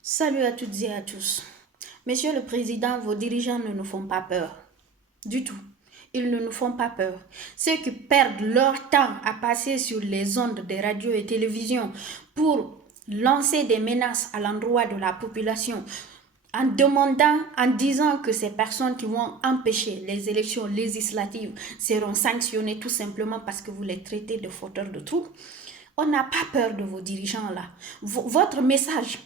Salut à toutes et à tous. Monsieur le Président, vos dirigeants ne nous font pas peur. Du tout. Ils ne nous font pas peur. Ceux qui perdent leur temps à passer sur les ondes des radios et télévisions pour lancer des menaces à l'endroit de la population en disant que ces personnes qui vont empêcher les élections législatives seront sanctionnées tout simplement parce que vous les traitez de fauteurs de troubles. On n'a pas peur de vos dirigeants là. Votre message,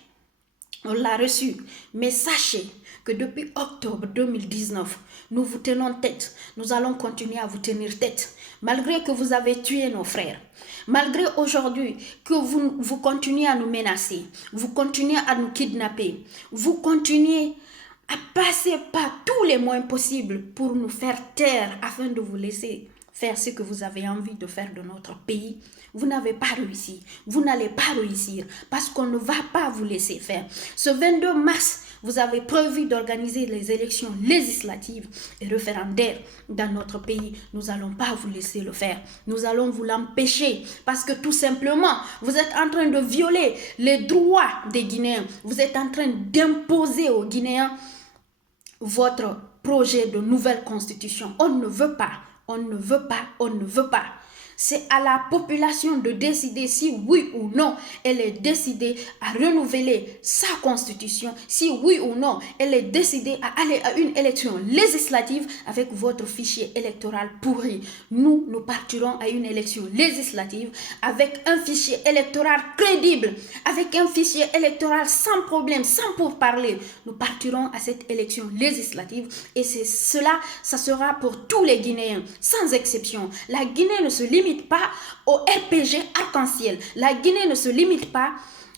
on l'a reçu. Mais sachez que depuis octobre 2019, nous vous tenons tête. Nous allons continuer à vous tenir tête. Malgré que vous avez tué nos frères. Malgré aujourd'hui que vous continuez à nous menacer. Vous continuez à nous kidnapper. Vous continuez à passer par tous les moyens possibles pour nous faire taire afin de vous laisser faire ce que vous avez envie de faire de notre pays. Vous n'avez pas réussi. Vous n'allez pas réussir parce qu'on ne va pas vous laisser faire. Ce 22 mars, vous avez prévu d'organiser les élections législatives et référendaires dans notre pays. Nous n'allons pas vous laisser le faire. Nous allons vous l'empêcher parce que tout simplement, vous êtes en train de violer les droits des Guinéens. Vous êtes en train d'imposer aux Guinéens votre projet de nouvelle constitution. On ne veut pas. On ne veut pas, on ne veut pas. C'est à la population de décider si oui ou non elle est décidée à renouveler sa constitution, si oui ou non elle est décidée à aller à une élection législative avec votre fichier électoral pourri. Nous partirons à une élection législative avec un fichier électoral crédible, avec un fichier électoral sans problème, sans pourparler. Nous partirons à cette élection législative et c'est cela, ça sera pour tous les Guinéens, sans exception. La Guinée ne se limite pas au RPG arc-en-ciel. La Guinée ne se limite pas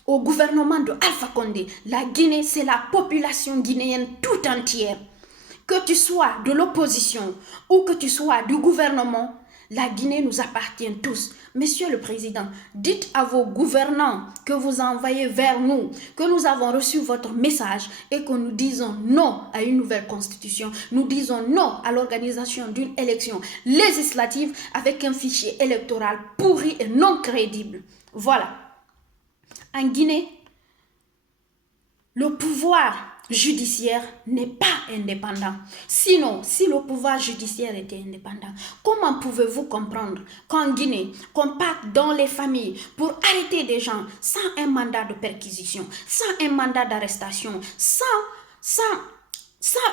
au gouvernement de Alpha Condé. La Guinée, c'est la population guinéenne tout entière. Que tu sois de l'opposition ou que tu sois du gouvernement, la Guinée nous appartient tous. Monsieur le Président, dites à vos gouvernants que vous envoyez vers nous, que nous avons reçu votre message et que nous disons non à une nouvelle constitution. Nous disons non à l'organisation d'une élection législative avec un fichier électoral pourri et non crédible. Voilà. En Guinée, le pouvoir judiciaire n'est pas indépendant. Sinon, si le pouvoir judiciaire était indépendant, comment pouvez-vous comprendre qu'en Guinée, qu'on parte dans les familles pour arrêter des gens sans un mandat de perquisition, sans un mandat d'arrestation, sans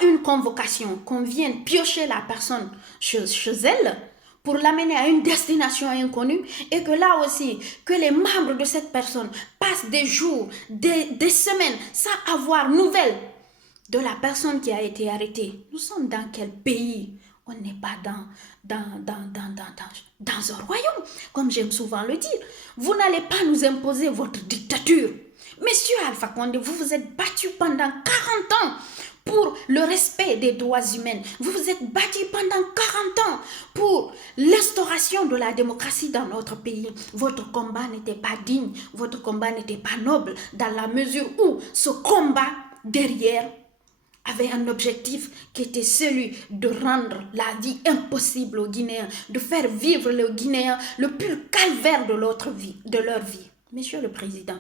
une convocation, qu'on vienne piocher la personne chez elle pour l'amener à une destination inconnue et que là aussi, que les membres de cette personne passent des jours, des semaines sans avoir nouvelle de la personne qui a été arrêtée. Nous sommes dans quel pays? On n'est pas dans un royaume, comme j'aime souvent le dire. Vous n'allez pas nous imposer votre dictature. Monsieur Alpha Condé, vous vous êtes battu pendant 40 ans pour le respect des droits humains. Vous vous êtes battu pendant 40 ans pour l'instauration de la démocratie dans notre pays. Votre combat n'était pas digne, votre combat n'était pas noble, dans la mesure où ce combat derrière avait un objectif qui était celui de rendre la vie impossible aux Guinéens, de faire vivre les Guinéens le plus calvaire de leur vie. Monsieur le Président,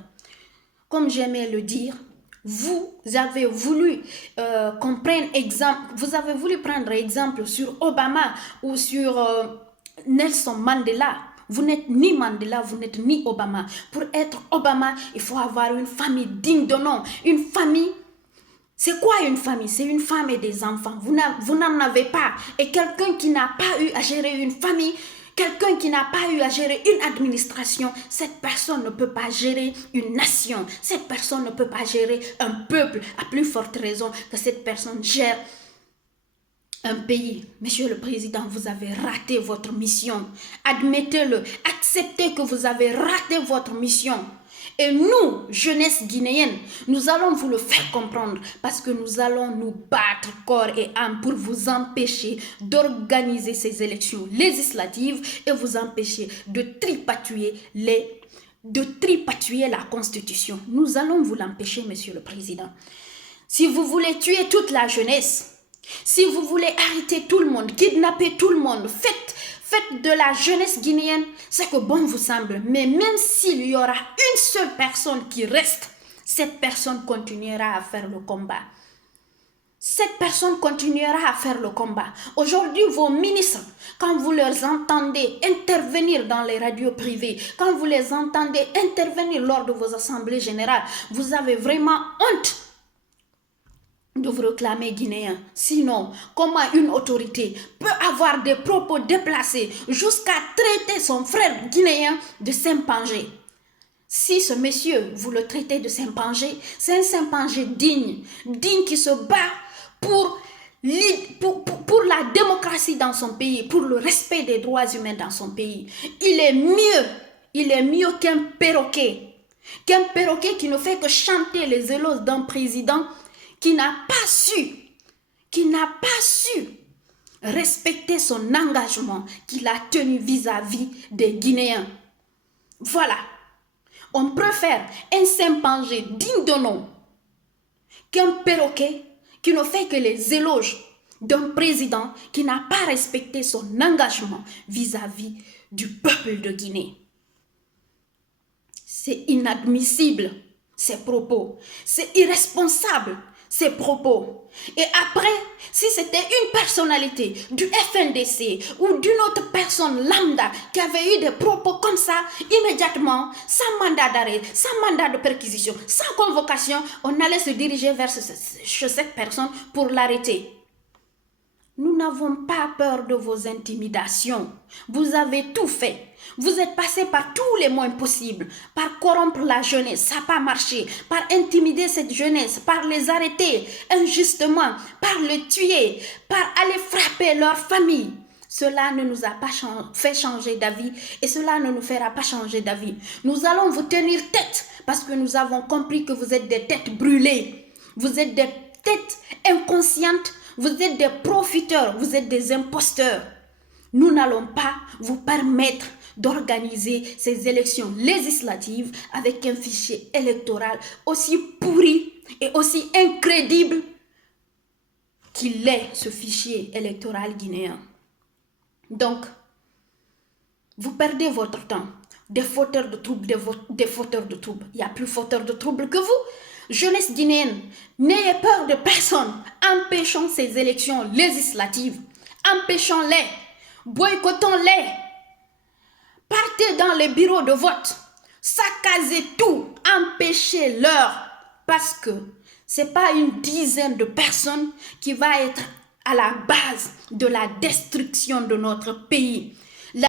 comme j'aimais le dire, vous avez voulu vous avez voulu prendre exemple sur Obama ou sur Nelson Mandela. Vous n'êtes ni Mandela, vous n'êtes ni Obama. Pour être Obama, il faut avoir une famille digne de nom. Une famille, c'est quoi une famille? C'est une femme et des enfants. Vous n'en avez pas. Et quelqu'un qui n'a pas eu à gérer une famille, quelqu'un qui n'a pas eu à gérer une administration, cette personne ne peut pas gérer une nation. Cette personne ne peut pas gérer un peuple, à plus forte raison que cette personne gère un pays. Monsieur le Président, vous avez raté votre mission. Admettez-le, acceptez que vous avez raté votre mission. Et nous, jeunesse guinéenne, nous allons vous le faire comprendre parce que nous allons nous battre corps et âme pour vous empêcher d'organiser ces élections législatives et vous empêcher de tripatouiller la Constitution. Nous allons vous l'empêcher, Monsieur le Président. Si vous voulez tuer toute la jeunesse, si vous voulez arrêter tout le monde, kidnapper tout le monde, faites de la jeunesse guinéenne ce que bon vous semble. Mais même s'il y aura une seule personne qui reste, cette personne continuera à faire le combat. Cette personne continuera à faire le combat. Aujourd'hui, vos ministres, quand vous les entendez intervenir dans les radios privées, quand vous les entendez intervenir lors de vos assemblées générales, vous avez vraiment honte de vous réclamer guinéen. Sinon, comment une autorité peut avoir des propos déplacés jusqu'à traiter son frère guinéen de Simpangé? Si ce monsieur, vous le traitez de Simpangé, c'est un Simpangé digne qui se bat pour la démocratie dans son pays, pour le respect des droits humains dans son pays. Il est mieux qu'un perroquet qui ne fait que chanter les éloges d'un président qui n'a pas su respecter son engagement qu'il a tenu vis-à-vis des Guinéens. Voilà. On préfère un Simpangé digne de nom qu'un perroquet qui ne fait que les éloges d'un président qui n'a pas respecté son engagement vis-à-vis du peuple de Guinée. C'est inadmissible, ces propos. C'est irresponsable, ces propos. Et après, si c'était une personnalité du FNDC ou d'une autre personne lambda qui avait eu des propos comme ça, immédiatement, sans mandat d'arrêt, sans mandat de perquisition, sans convocation, on allait se diriger vers cette personne pour l'arrêter. Nous n'avons pas peur de vos intimidations. Vous avez tout fait. Vous êtes passé par tous les moyens possibles, par corrompre la jeunesse, ça n'a pas marché, par intimider cette jeunesse, par les arrêter injustement, par les tuer, par aller frapper leur famille. Cela ne nous a pas fait changer d'avis et cela ne nous fera pas changer d'avis. Nous allons vous tenir tête parce que nous avons compris que vous êtes des têtes brûlées. Vous êtes des têtes inconscientes. Vous êtes des profiteurs, vous êtes des imposteurs. Nous n'allons pas vous permettre d'organiser ces élections législatives avec un fichier électoral aussi pourri et aussi incrédible qu'il est, ce fichier électoral guinéen. Donc, vous perdez votre temps. Des fauteurs de troubles, des fauteurs de troubles. Il n'y a plus fauteurs de troubles que vous. Jeunesse guinéenne, n'ayez peur de personne. Empêchons ces élections législatives. Empêchons-les. Boycottons-les. Partez dans les bureaux de vote. Saccagez tout. Empêchez-leur. Parce que ce n'est pas une dizaine de personnes qui va être à la base de la destruction de notre pays.